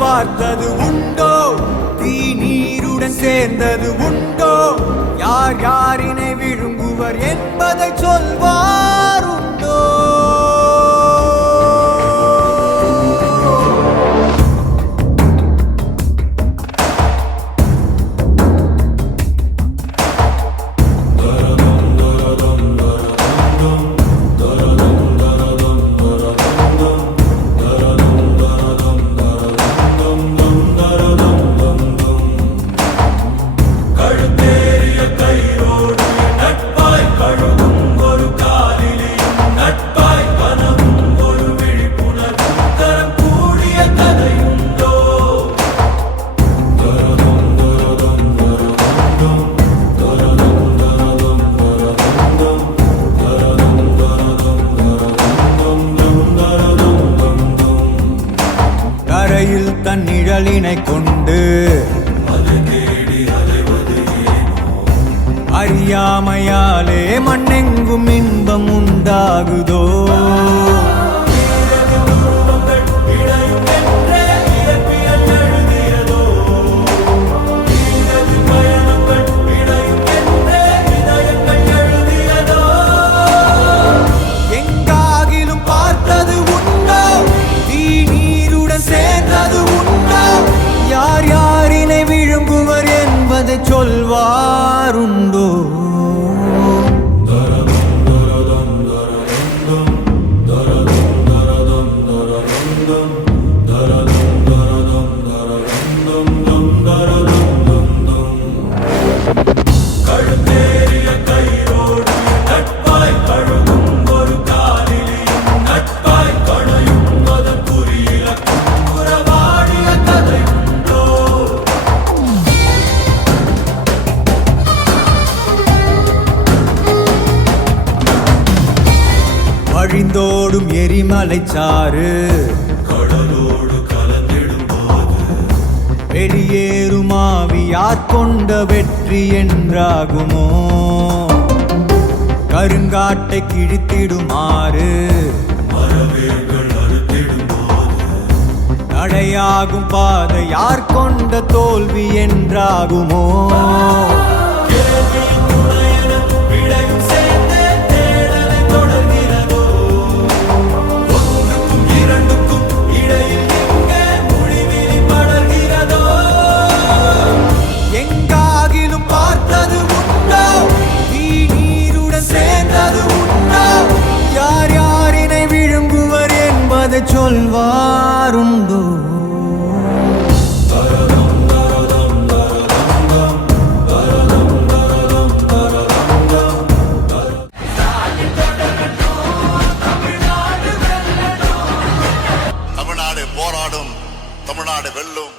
பார்த்தது உண்டோ தீ நீருடன் சேர்ந்தது உண்டோ யார் யாரினை விழுங்குவர் என்பதை சொல்வார் உண்டோ தன் நிழலினை கொண்டு அறியாமையாலே மண்ணெங்கும் இன்பம் உண்டாகுதோ எங்காகிலும் பார்த்தது உண்டோ தீ நீருடன் சேர்ந்தது யார் யாரினை விழுங்குவர் என்பதை சொல்வாருண்டோ வழிந்தோடும் எரிமலை சாறு கடலோடு கலந்திடும் போது வெளியேறும் ஆவியார் கொண்ட வெற்றி என்றாகுமோ கருங்காட்டை கிழித்திடுமாறு மரவேர்கள் அறுத்திடும் போது தடையாகும் பாதை யார் கொண்ட தோல்வி என்றாகுமோ சொல்வாருண்டோ தமிழ்நாடு போராடும், தமிழ்நாடு வெல்லும்.